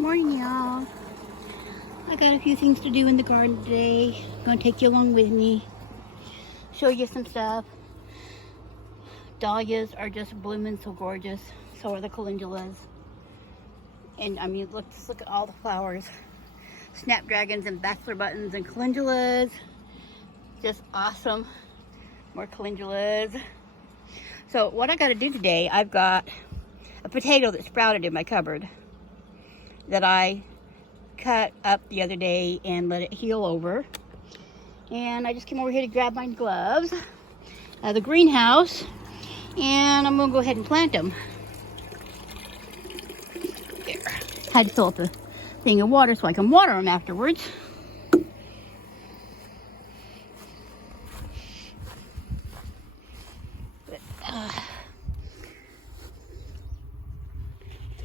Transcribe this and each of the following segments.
Morning, y'all. I got a few things to do in the garden today. I'm gonna take you along with me, show you some stuff. Dahlias are just blooming so gorgeous. So are the calendulas. And I mean, just look at all the flowers. Snapdragons and bachelor buttons and calendulas. Just awesome. More calendulas. So what I gotta do today, I've got a potato that sprouted in my cupboard that I cut up the other day and let it heal over. And I just came over here to grab my gloves out of the greenhouse, and I'm gonna go ahead and plant them. There. Had to fill up the thing of water so I can water them afterwards.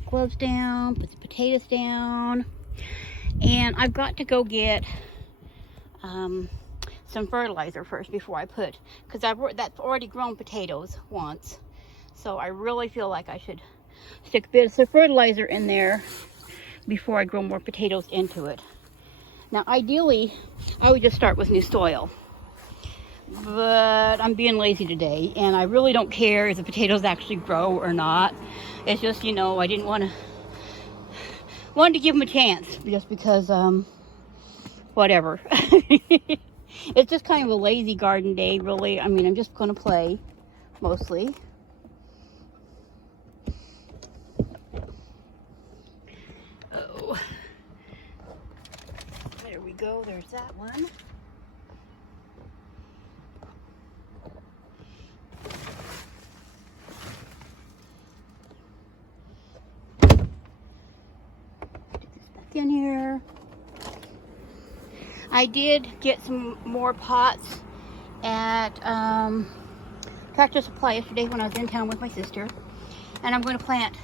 Gloves down, put the potatoes down, and I've got to go get some fertilizer first before I put, because that's already grown potatoes once, so I really feel like I should stick a bit of fertilizer in there before I grow more potatoes into it. Now ideally I would just start with new soil, but I'm being lazy today, and I really don't care if the potatoes actually grow or not. It's just, you know, I didn't wanted to give them a chance just because, whatever. It's just kind of a lazy garden day, really. I mean, I'm just going to play, mostly. Oh. There we go. There's that one. In here. I did get some more pots at Tractor Supply yesterday when I was in town with my sister, and I'm going to plant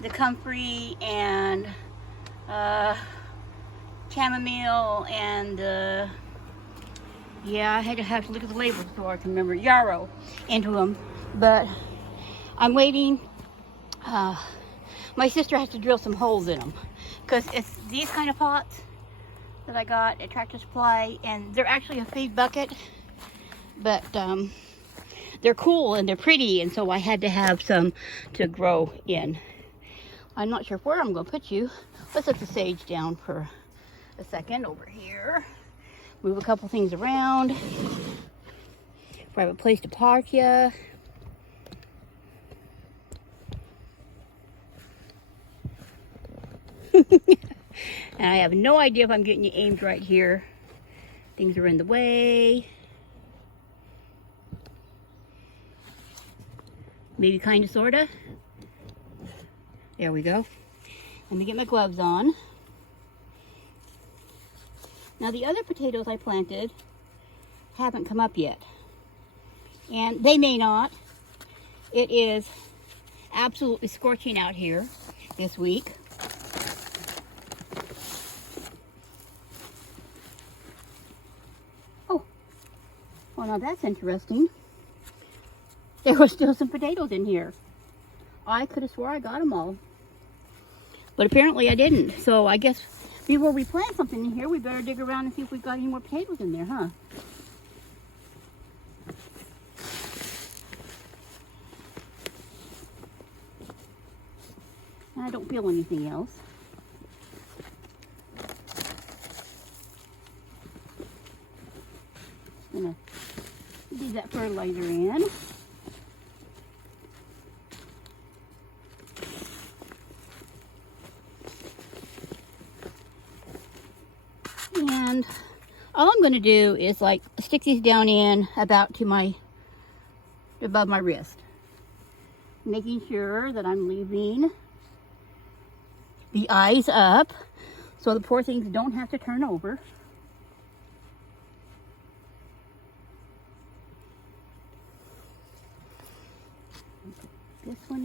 the comfrey and chamomile and yeah, I had to have to look at the labels so I can remember, yarrow into them, but I'm waiting. My sister has to drill some holes in them, because it's these kind of pots that I got at Tractor Supply, and they're actually a feed bucket, but they're cool and they're pretty, and so I had to have some to grow in. I'm not sure where I'm going to put you. Let's let the sage down for a second over here. Move a couple things around. If I have a place to park you. And I have no idea if I'm getting you aimed right here. Things are in the way. Maybe kind of, sort of. There we go. Let me get my gloves on. Now the other potatoes I planted haven't come up yet. And they may not. It is absolutely scorching out here this week. Well, now that's interesting. There were still some potatoes in here. I could have swore I got them all, but apparently I didn't. So I guess before we plant something in here, we better dig around and see if we've got any more potatoes in there, huh? I don't feel anything else. Gonna leave that fertilizer in. And all I'm going to do is like stick these down in about to above my wrist, making sure that I'm leaving the eyes up so the poor things don't have to turn over. This one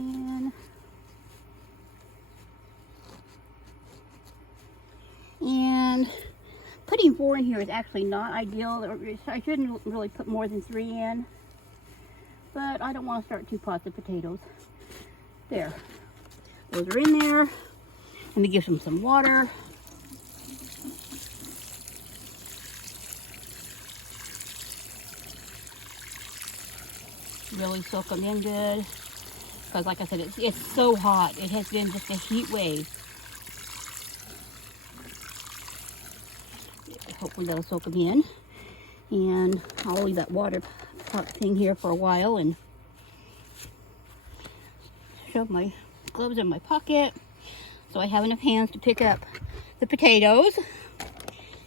in. And putting 4 in here is actually not ideal. I shouldn't really put more than 3 in, but I don't want to start 2 pots of potatoes. There. Those are in there. Let me give them some water. Really soak them in good. Because like I said, it's so hot. It has been just a heat wave. Hopefully that'll soak them in. And I'll leave that water pot thing here for a while and shove my gloves in my pocket so I have enough hands to pick up the potatoes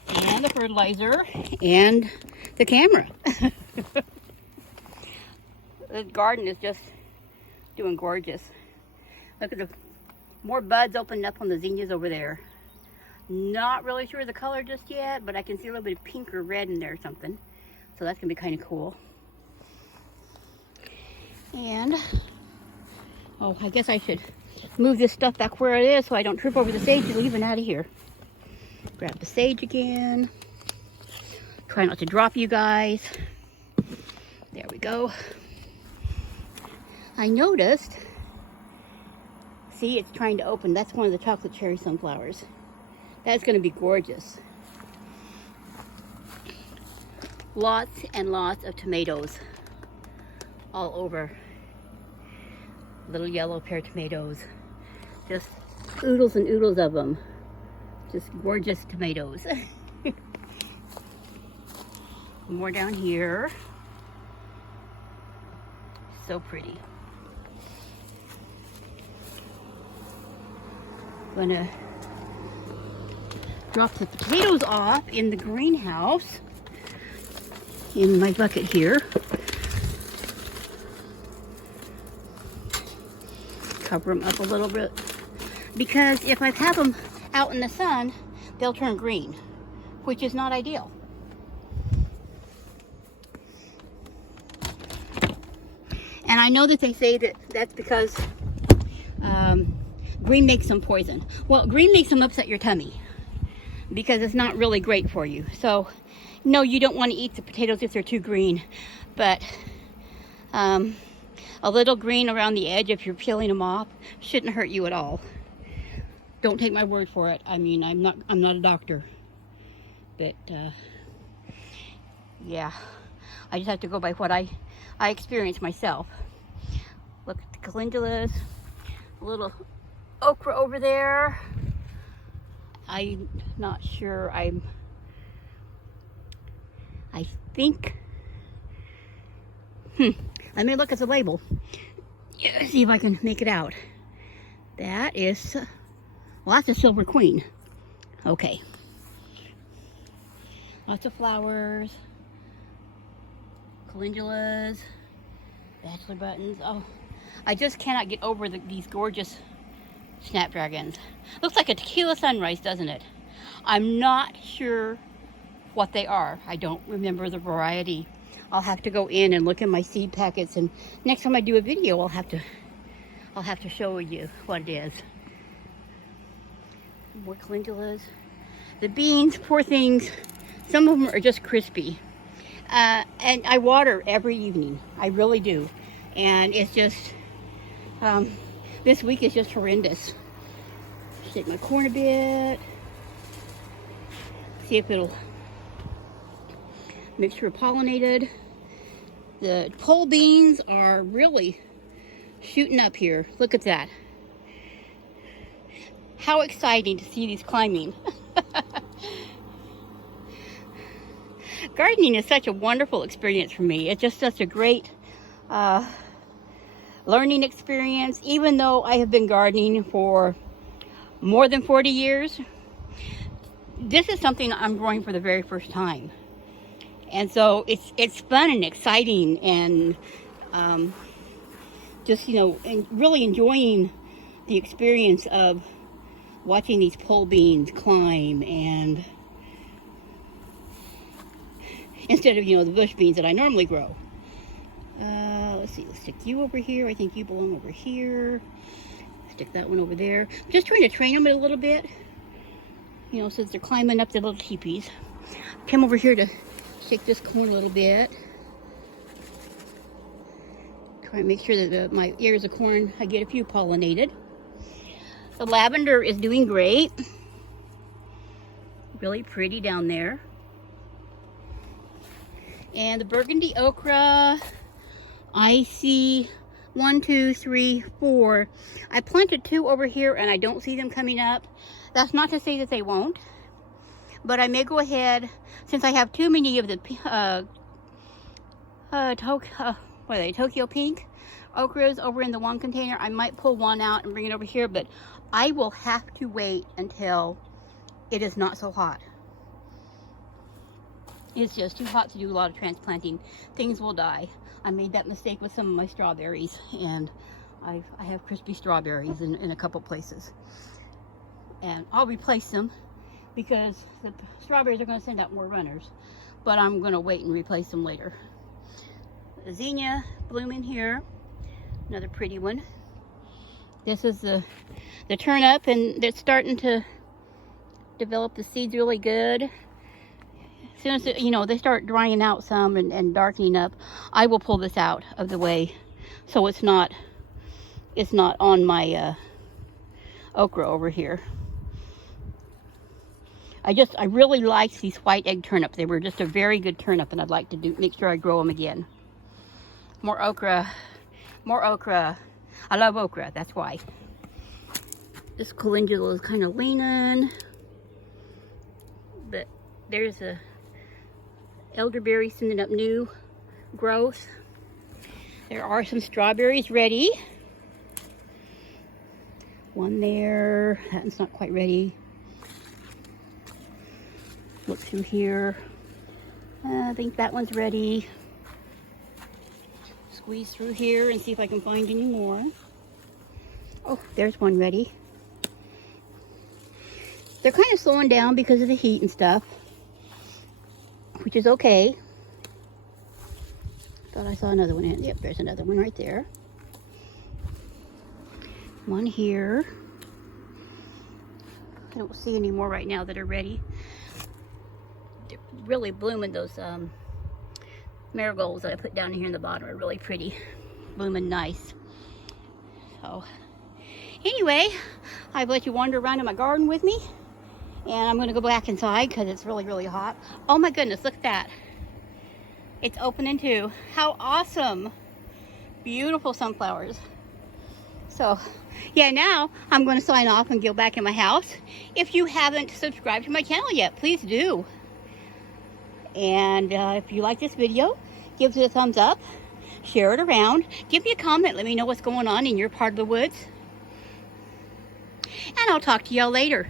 and the fertilizer and the camera. The garden is just doing gorgeous. Look at the more buds opening up on the zinnias over there. Not really sure of the color just yet, but I can see a little bit of pink or red in there or something. So that's gonna be kind of cool. And, oh, I guess I should move this stuff back where it is so I don't trip over the sage leaving out of here. Grab the sage again. Try not to drop you guys. There we go. I noticed, see, it's trying to open. That's one of the chocolate cherry sunflowers. That's going to be gorgeous. Lots and lots of tomatoes all over. Little yellow pear tomatoes. Just oodles and oodles of them. Just gorgeous tomatoes. More down here. So pretty. Gonna drop the potatoes off in the greenhouse in my bucket here. Cover them up a little bit because if I have them out in the sun, they'll turn green, which is not ideal. And I know that they say that that's because green makes them poison. Well, green makes them upset your tummy because it's not really great for you. So, no, you don't want to eat the potatoes if they're too green. But a little green around the edge, if you're peeling them off, shouldn't hurt you at all. Don't take my word for it. I mean, I'm not a doctor. But yeah, I just have to go by what I experienced myself. Look at the calendulas, a little okra over there. I'm not sure. I think. Let me look at the label. Yeah, see if I can make it out. That is, well, that's a silver queen. Okay. Lots of flowers. Calendulas. Bachelor buttons. Oh, I just cannot get over these gorgeous snapdragons. Looks like a tequila sunrise, doesn't it? I'm not sure what they are. I don't remember the variety. I'll have to go in and look in my seed packets, and next time I do a video, I'll have to show you what it is. More calendulas. The beans, poor things. Some of them are just crispy. And I water every evening. I really do. And it's just, this week is just horrendous. Shake my corn a bit. See if it'll make sure pollinated. The pole beans are really shooting up here. Look at that. How exciting to see these climbing. Gardening is such a wonderful experience for me. It's just such a great learning experience. Even though I have been gardening for more than 40 years, this is something I'm growing for the very first time. And so it's fun and exciting, and just, you know, and really enjoying the experience of watching these pole beans climb, and instead of, you know, the bush beans that I normally grow. Let's see, let's stick you over here. I think you belong over here. Stick that one over there. I'm just trying to train them a little bit, you know, since they're climbing up the little teepees. Come over here to shake this corn a little bit. Try and make sure that my ears of corn, I get a few pollinated. The lavender is doing great. Really pretty down there. And the burgundy okra, I see 1, 2, 3, 4. I planted 2 over here and I don't see them coming up. That's not to say that they won't, but I may go ahead, since I have too many of the Tokyo Pink okras over in the one container. I might pull one out and bring it over here, but I will have to wait until it is not so hot. It's just too hot to do a lot of transplanting. Things will die. I made that mistake with some of my strawberries, and I have crispy strawberries in a couple places. And I'll replace them because the strawberries are going to send out more runners, but I'm going to wait and replace them later. The zinnia blooming here, another pretty one. This is the turnip, and they're starting to develop the seeds really good. As soon as you know they start drying out some and darkening up, I will pull this out of the way so it's not on my okra over here. I really liked these white egg turnips. They were just a very good turnip, and I'd like to make sure I grow them again. More okra, more okra. I love okra, that's why. This calendula is kind of leaning, but there's a elderberry sending up new growth. There are some strawberries ready. One there, that one's not quite ready. Look through here. I think that one's ready. Squeeze through here and see if I can find any more. Oh, there's one ready. They're kind of slowing down because of the heat and stuff, which is okay. Thought I saw another one in. Yep, there's another one right there. One here. I don't see any more right now that are ready. They're really blooming. Those marigolds that I put down here in the bottom are really pretty. Blooming nice. So, anyway, I've let you wander around in my garden with me. And I'm going to go back inside because it's really, really hot. Oh my goodness, look at that. It's opening too. How awesome. Beautiful sunflowers. So, yeah, now I'm going to sign off and go back in my house. If you haven't subscribed to my channel yet, please do. And if you like this video, give it a thumbs up. Share it around. Give me a comment. Let me know what's going on in your part of the woods. And I'll talk to y'all later.